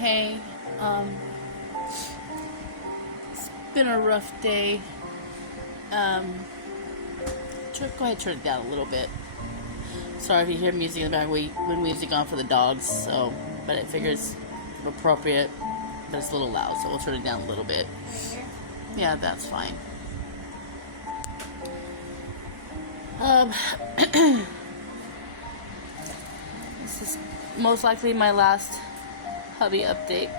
Hey, it's been a rough day. Go ahead and turn it down a little bit. Sorry if you hear music in the back. We put music on for the dogs, so, but I figure it's appropriate, but it's a little loud, so we'll turn it down a little bit. Yeah, that's fine. This is most likely my last hubby update.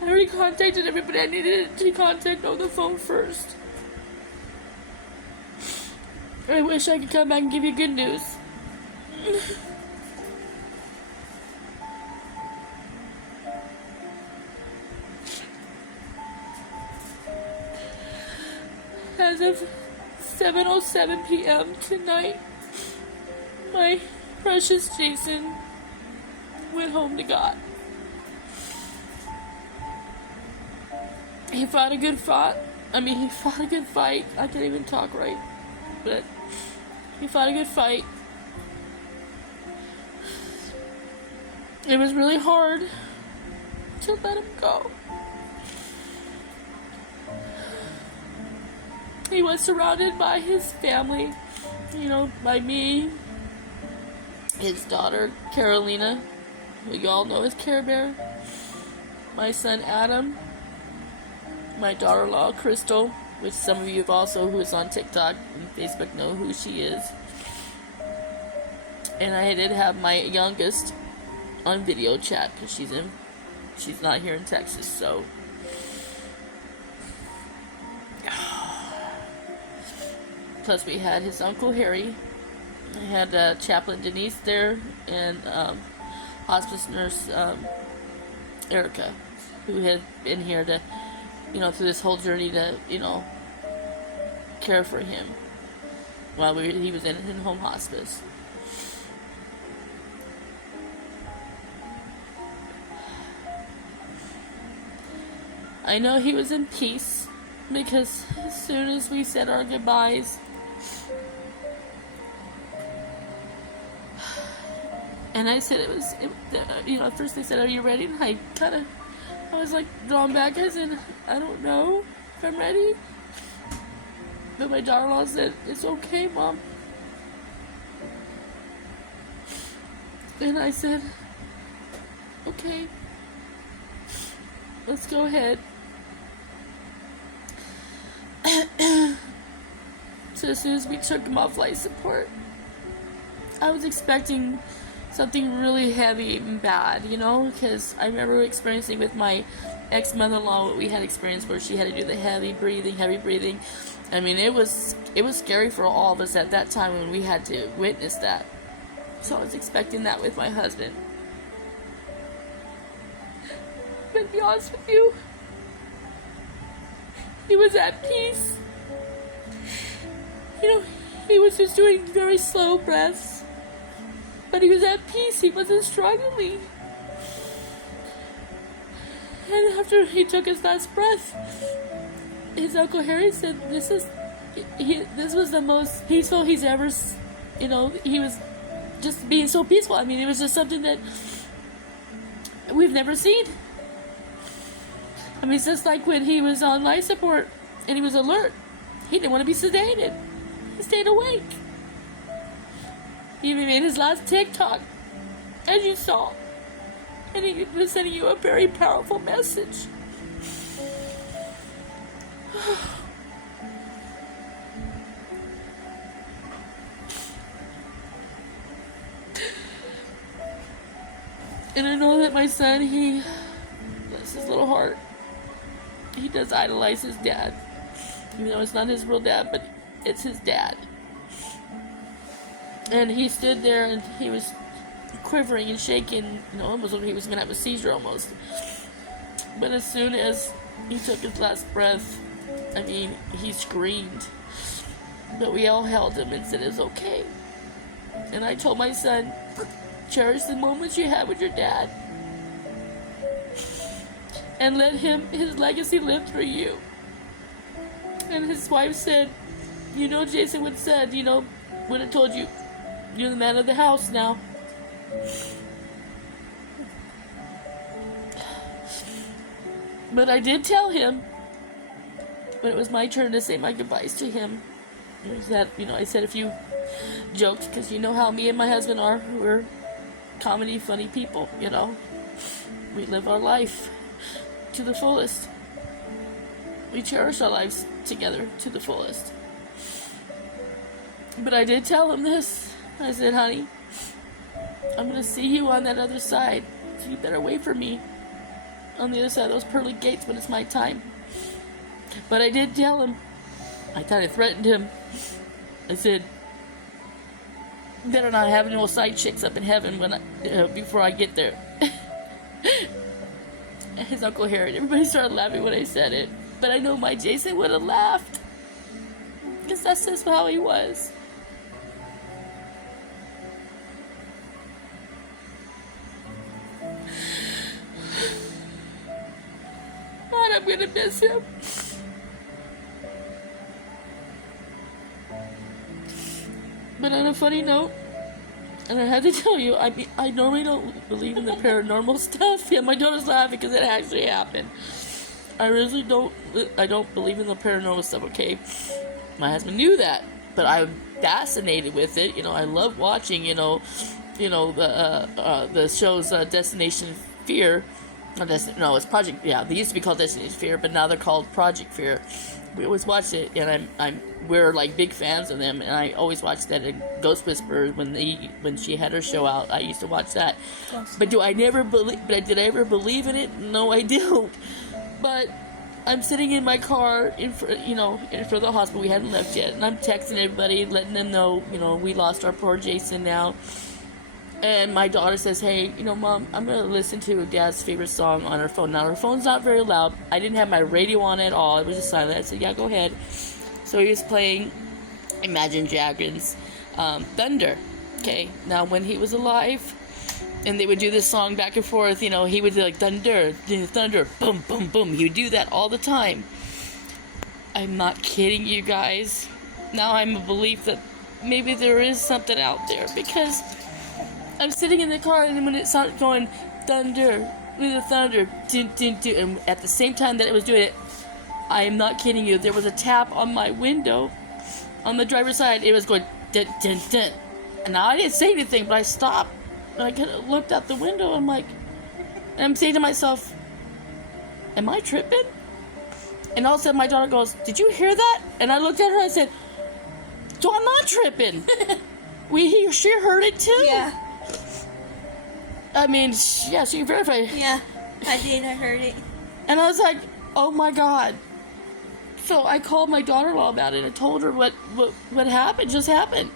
I already contacted everybody I needed to contact on the phone first. I wish I could come back and give you good news. As of 7:07 p.m. tonight, my precious Jason went home to God. He fought a good fight. He fought a good fight. I can't even talk right. But he fought a good fight. It was really hard to let him go. He was surrounded by his family, by me, his daughter, Carolina, who you all know as Care Bear, my son, Adam, my daughter-in-law, Crystal, which some of you have also, who is on TikTok and Facebook, know who she is. And I did have my youngest on video chat, because she's not here in Texas, so... Plus we had his Uncle Harry. I had Chaplain Denise there, and hospice nurse Erica, who had been here to, through this whole journey to, care for him while he was in home hospice. I know he was in peace, because as soon as we said our goodbyes, and I said at first they said, "Are you ready?" And I was like drawn back. I said, "I don't know if I'm ready." But my daughter-in-law said, "It's okay, Mom." And I said, "Okay, let's go ahead." So as soon as we took him off life support, I was expecting something really heavy and bad, because I remember experiencing with my ex-mother-in-law what we had experienced, where she had to do the heavy breathing. It was scary for all of us at that time when we had to witness that. So I was expecting that with my husband. But to be honest with you, he was at peace. He was just doing very slow breaths. But he was at peace. He wasn't struggling. And after he took his last breath, his Uncle Harry said, this was the most peaceful he's ever, he was just being so peaceful. It was just something that we've never seen. It's just like when he was on life support and he was alert. He didn't want to be sedated. He stayed awake. He even made his last TikTok, as you saw. And he was sending you a very powerful message. And I know that my son, bless his little heart, he does idolize his dad. It's not his real dad, but it's his dad. And he stood there and he was quivering and shaking, almost like he was going to have a seizure almost. But as soon as he took his last breath, he screamed. But we all held him and said it's okay. And I told my son, cherish the moments you had with your dad. and let his legacy live through you. And his wife said, you know, Jason would said, you know, would have told you, you're the man of the house now. But I did tell him, when it was my turn to say my goodbyes to him, it was that, you know, I said a few jokes, because you know how me and my husband are. We're comedy, funny people, you know. We live our life to the fullest. We cherish our lives together to the fullest. But I did tell him this. I said, honey, I'm going to see you on that other side, so you better wait for me on the other side of those pearly gates when it's my time. But I did tell him, I kind of threatened him. I said, better not have no side chicks up in heaven when before I get there. His Uncle Harry, everybody started laughing when I said it. But I know my Jason would have laughed, because that's just how he was. God, I'm gonna miss him. But on a funny note, and I had to tell you, I mean, I normally don't believe in the paranormal stuff. Yeah, my daughter's laughing because it actually happened. I really don't. I don't believe in the paranormal stuff. Okay, my husband knew that, but I'm fascinated with it. You know, I love watching. You know, the shows Destination Fear. No, it's Project. Yeah, they used to be called Destination Fear, but now they're called Project Fear. We always watch it, and we're like big fans of them, and I always watch that. And Ghost Whisperer, when she had her show out, I used to watch that. But did I ever believe in it? No, I don't. But I'm sitting in my car in front of the hospital. We hadn't left yet, and I'm texting everybody, letting them know, you know, we lost our poor Jason now. And my daughter says, hey, you know, Mom, I'm going to listen to Dad's favorite song on her phone. Now, her phone's not very loud. I didn't have my radio on at all. It was just silent. I said, yeah, go ahead. So he was playing Imagine Dragons' Thunder. Okay, now when he was alive, and they would do this song back and forth, you know, he would do like thunder, thunder, boom, boom, boom. He would do that all the time. I'm not kidding you guys. Now I'm a belief that maybe there is something out there, because I'm sitting in the car, and when it started going thunder, with the thunder, dun, dun, dun, and at the same time that it was doing it, I am not kidding you, there was a tap on my window, on the driver's side. It was going dun, dun, dun. And now I didn't say anything, but I stopped. And I kind of looked out the window, and I'm saying to myself, am I tripping? And all of a sudden my daughter goes, did you hear that? And I looked at her and I said, so I'm not tripping. She heard it too. Yeah. I mean, yeah, she can verify. Yeah, I did. I heard it. And I was like, oh my God. So I called my daughter-in-law about it and told her what happened, just happened.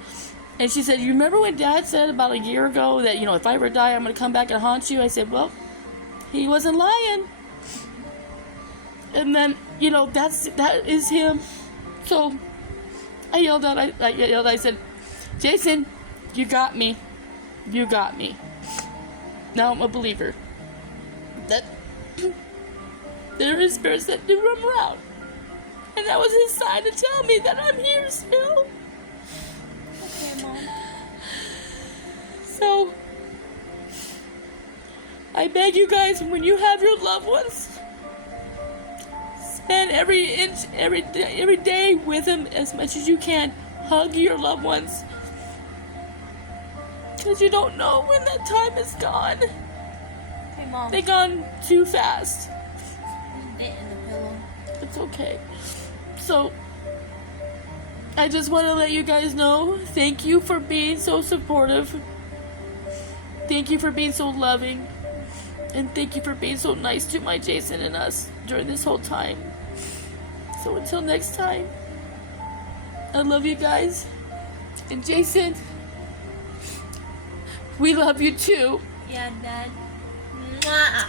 And she said, you remember when Dad said about a year ago that, you know, if I ever die, I'm going to come back and haunt you? I said, well, he wasn't lying. And then, you know, that is him. So I yelled out, I said, Jason, you got me. You got me. Now I'm a believer that there is spirits that do run around. And that was his sign to tell me that I'm here still. Okay, Mom. So, I beg you guys, when you have your loved ones, spend every day with them as much as you can. Hug your loved ones. Because you don't know when that time is gone. Hey, Mom. They're gone too fast. Get in the pillow. It's okay. So, I just want to let you guys know, thank you for being so supportive. Thank you for being so loving. And thank you for being so nice to my Jason and us during this whole time. So until next time, I love you guys. And Jason, we love you too. Yeah, Dad. Mwah.